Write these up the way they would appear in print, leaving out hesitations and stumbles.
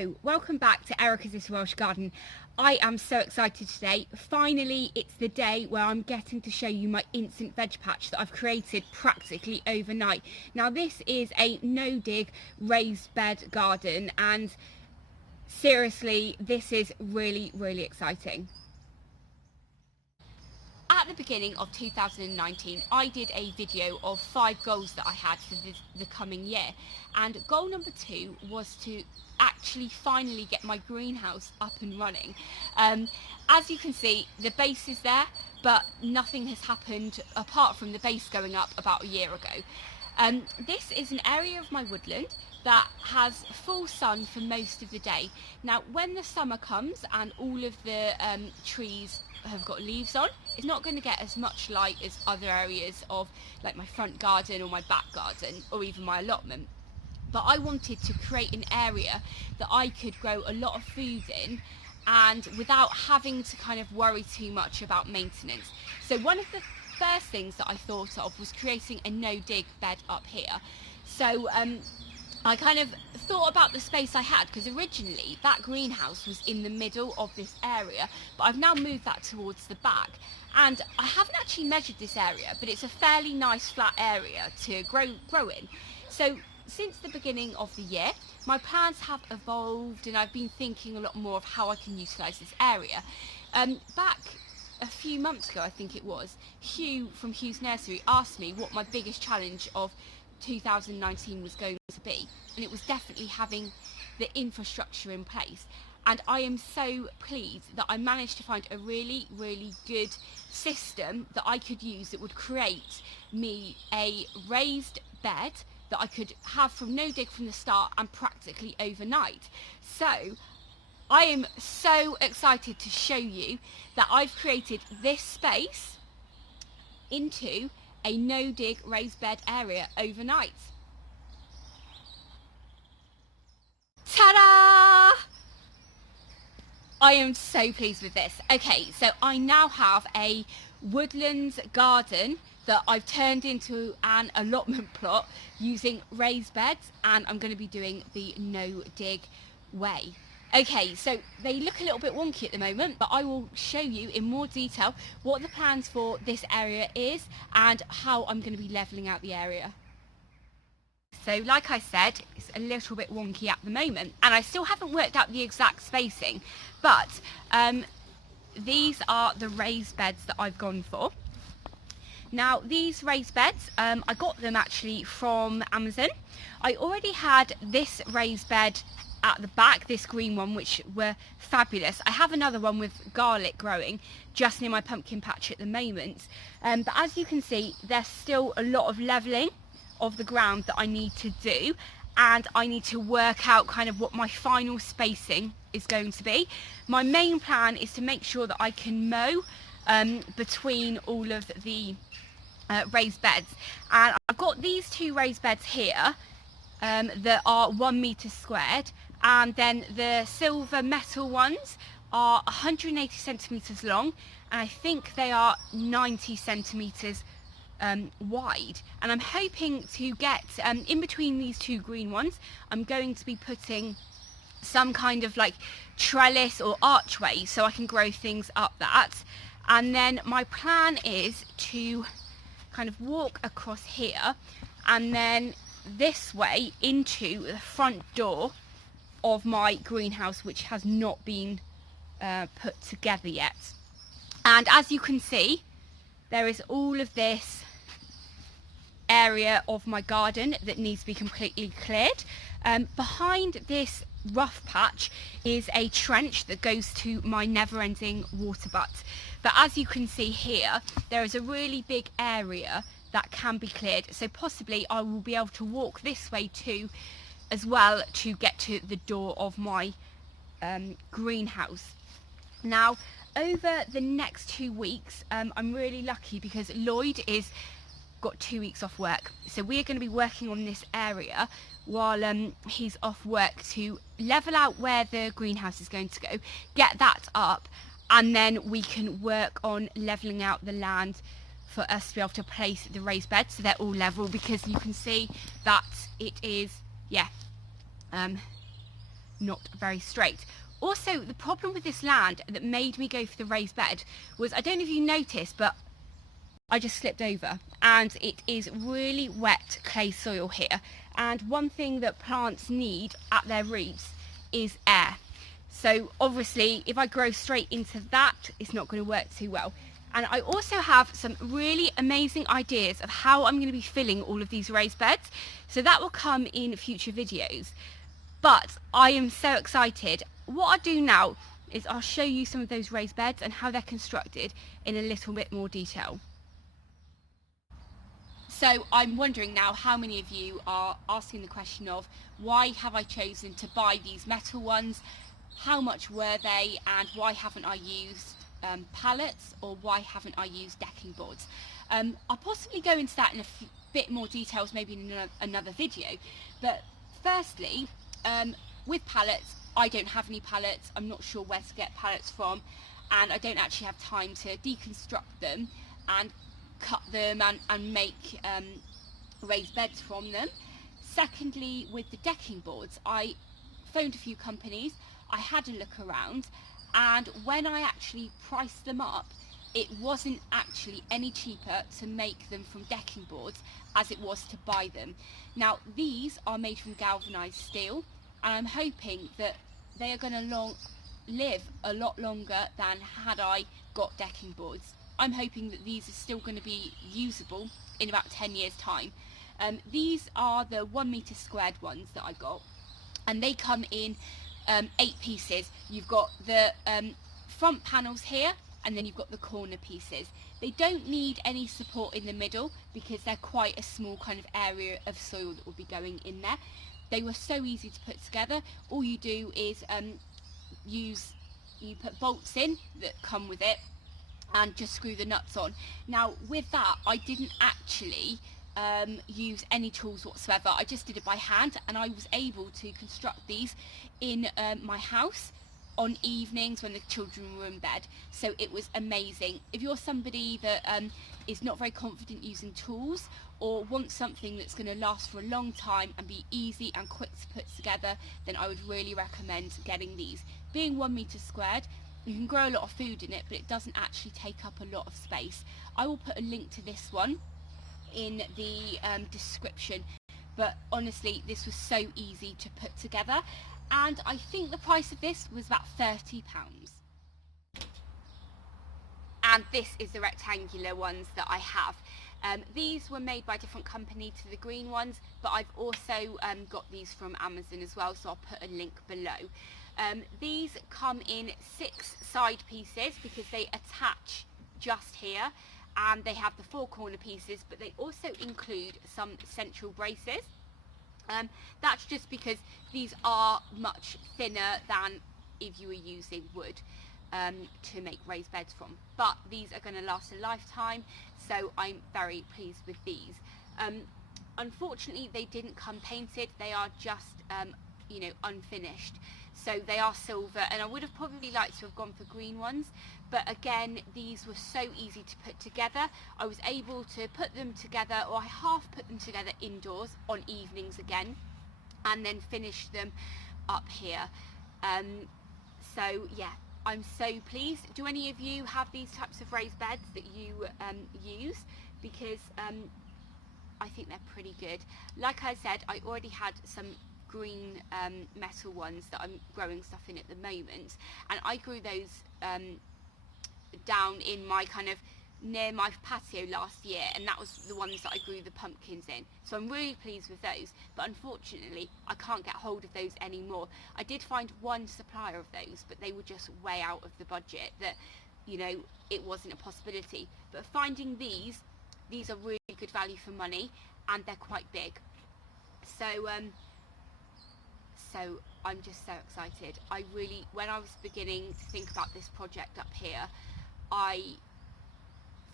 So, welcome back to Erica's This Welsh Garden. I am so excited today. Finally, it's the day where I'm getting to show you my instant veg patch that I've created practically overnight. Now, this is a no-dig raised bed garden, and seriously, this is really, really exciting. At the beginning of 2019, I did a video of 5 goals that I had for the coming year, and goal number 2 was to actually finally get my greenhouse up and running. As you can see, the base is there, but nothing has happened apart from the base going up about a year ago. This is an area of my woodland that has full sun for most of the day. Now, when the summer comes and all of the trees have got leaves on, it's not going to get as much light as other areas of like my front garden or my back garden or even my allotment. But I wanted to create an area that I could grow a lot of food in, and without having to kind of worry too much about maintenance. So one of the first things that I thought of was creating a no-dig bed up here. So I kind of thought about the space I had, because originally that greenhouse was in the middle of this area, but I've now moved that towards the back. And I haven't actually measured this area, but it's a fairly nice flat area to grow in. So since the beginning of the year, my plans have evolved, and I've been thinking a lot more of how I can utilise this area. Back a few months ago, I think it was, Hugh from Hugh's Nursery asked me what my biggest challenge of 2019 was going to be, and it was definitely having the infrastructure in place. And I am so pleased that I managed to find a really, really good system that I could use that would create me a raised bed that I could have from no dig from the start and practically overnight. So I am so excited to show you that I've created this space into a no dig raised bed area overnight. Ta-da! I am so pleased with this. Okay, so I now have a woodland garden that I've turned into an allotment plot using raised beds, and I'm going to be doing the no dig way. Okay, so they look a little bit wonky at the moment, but I will show you in more detail what the plans for this area is and how I'm going to be levelling out the area. So like I said, it's a little bit wonky at the moment, and I still haven't worked out the exact spacing, but these are the raised beds that I've gone for. Now, these raised beds, I got them actually from Amazon. I already had this raised bed at the back, this green one, which were fabulous. I have another one with garlic growing just near my pumpkin patch at the moment. But as you can see, there's still a lot of levelling of the ground that I need to do, and I need to work out kind of what my final spacing is going to be. My main plan is to make sure that I can mow between all of the raised beds, and I've got these 2 raised beds here that are 1 metre squared, and then the silver metal ones are 180 centimetres long, and I think they are 90 centimetres wide. And I'm hoping to get in between these 2 green ones, I'm going to be putting some kind of like trellis or archway so I can grow things up that. And then my plan is to kind of walk across here and then this way into the front door of my greenhouse, which has not been put together yet. And as you can see, there is all of this area of my garden that needs to be completely cleared. Behind this rough patch is a trench that goes to my never-ending water butt. But as you can see here, there is a really big area that can be cleared, so possibly I will be able to walk this way too as well to get to the door of my greenhouse. Now, over the next 2 weeks, I'm really lucky because Lloyd is got 2 weeks off work, so we're going to be working on this area while he's off work to level out where the greenhouse is going to go, get that up, and then we can work on levelling out the land for us to be able to place the raised beds so they're all level, because you can see that it is, yeah, not very straight. Also, the problem with this land that made me go for the raised bed was, I don't know if you noticed, but I just slipped over, and it is really wet clay soil here. And one thing that plants need at their roots is air. So obviously, if I grow straight into that, it's not going to work too well. And I also have some really amazing ideas of how I'm going to be filling all of these raised beds. So that will come in future videos. But I am so excited. What I'll do now is I'll show you some of those raised beds and how they're constructed in a little bit more detail. So I'm wondering now how many of you are asking the question of, why have I chosen to buy these metal ones? How much were they, and why haven't I used pallets, or why haven't I used decking boards? I'll possibly go into that in a bit more details maybe in another video. But firstly, with pallets, I don't have any pallets. I'm not sure where to get pallets from, and I don't actually have time to deconstruct them and cut them and make raised beds from them. Secondly, with the decking boards, I phoned a few companies, I had a look around, and when I actually priced them up, it wasn't actually any cheaper to make them from decking boards as it was to buy them. Now, these are made from galvanized steel, and I'm hoping that they are going to live a lot longer than had I got decking boards. I'm hoping that these are still going to be usable in about 10 years time. These are the 1 meter squared ones that I got, and they come in 8 pieces. You've got the front panels here, and then you've got the corner pieces. They don't need any support in the middle because they're quite a small kind of area of soil that will be going in there. They were so easy to put together. All you do is you put bolts in that come with it and just screw the nuts on. Now with that, I didn't actually use any tools whatsoever. I just did it by hand, and I was able to construct these in my house on evenings when the children were in bed. So it was amazing. If you're somebody that is not very confident using tools, or wants something that's going to last for a long time and be easy and quick to put together, then I would really recommend getting these. Being 1 meter squared, you can grow a lot of food in it, but it doesn't actually take up a lot of space. I will put a link to this one in the description, but honestly, this was so easy to put together, and I think the price of this was about £30. And this is the rectangular ones that I have. These were made by a different company to the green ones, but I've also got these from Amazon as well, so I'll put a link below. These come in 6 side pieces because they attach just here, and they have the 4 corner pieces, but they also include some central braces. That's just because these are much thinner than if you were using wood to make raised beds from, but these are going to last a lifetime, so I'm very pleased with these. Unfortunately, they didn't come painted. They are just unfinished, so they are silver, and I would have probably liked to have gone for green ones, but again, these were so easy to put together. I was able to put them together, or I half put them together indoors on evenings again, and then finish them up here. So yeah, I'm so pleased. Do any of you have these types of raised beds that you use? Because I think they're pretty good. Like I said, I already had some green metal ones that I'm growing stuff in at the moment, and I grew those down in my kind of near my patio last year, and that was the ones that I grew the pumpkins in, so I'm really pleased with those. But unfortunately, I can't get hold of those anymore. I did find one supplier of those, but they were just way out of the budget, that it wasn't a possibility. But finding these are really good value for money, and they're quite big, so I'm just so excited. When I was beginning to think about this project up here, I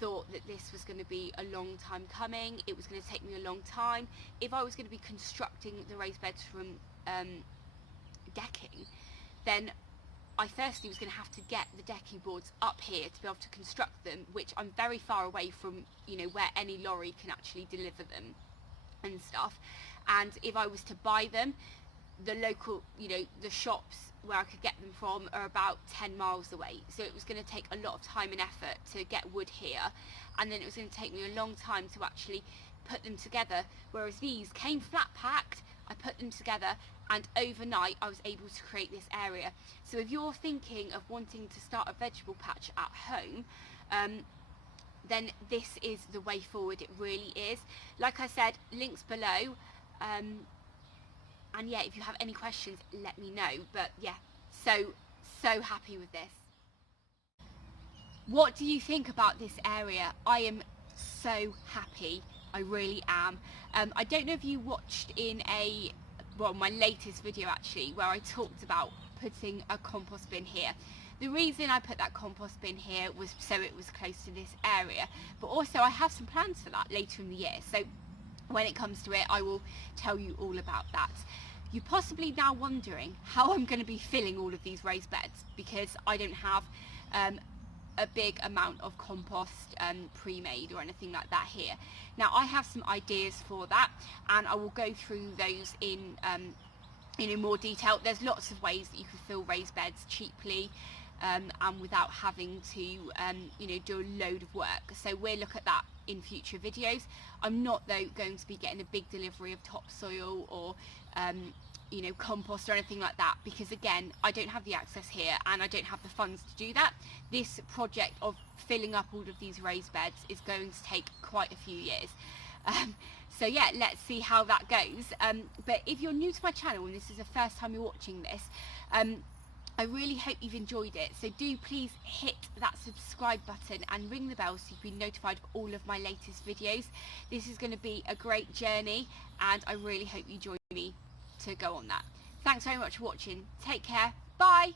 thought that this was going to be a long time coming. It was going to take me a long time. If I was going to be constructing the raised beds from decking, then I firstly was going to have to get the decking boards up here to be able to construct them, which I'm very far away from, where any lorry can actually deliver them and stuff. And if I was to buy them, the local, you know, the shops where I could get them from are about 10 miles away, so it was going to take a lot of time and effort to get wood here, and then it was going to take me a long time to actually put them together, whereas these came flat packed. I put them together and overnight I was able to create this area. So if you're thinking of wanting to start a vegetable patch at home, then this is the way forward. It really is. Like I said, links below, and yeah, if you have any questions, let me know. But yeah, so happy with this. What do you think about this area? I am so happy. I really am. I don't know if you watched my latest video actually, where I talked about putting a compost bin here. The reason I put that compost bin here was so it was close to this area, but also I have some plans for that later in the year. So when it comes to it, I will tell you all about that. You're possibly now wondering how I'm going to be filling all of these raised beds, because I don't have a big amount of compost pre-made or anything like that here. Now I have some ideas for that, and I will go through those in more detail. There's lots of ways that you can fill raised beds cheaply and without having to you know, do a load of work. So we'll look at that in future videos. I'm not though going to be getting a big delivery of topsoil or you know, compost or anything like that, because again, I don't have the access here and I don't have the funds to do that. This project of filling up all of these raised beds is going to take quite a few years. So yeah, let's see how that goes. But if you're new to my channel and this is the first time you're watching this, I really hope you've enjoyed it. So do please hit that subscribe button and ring the bell so you'll be notified of all of my latest videos. This is going to be a great journey and I really hope you join me to go on that. Thanks very much for watching. Take care. Bye.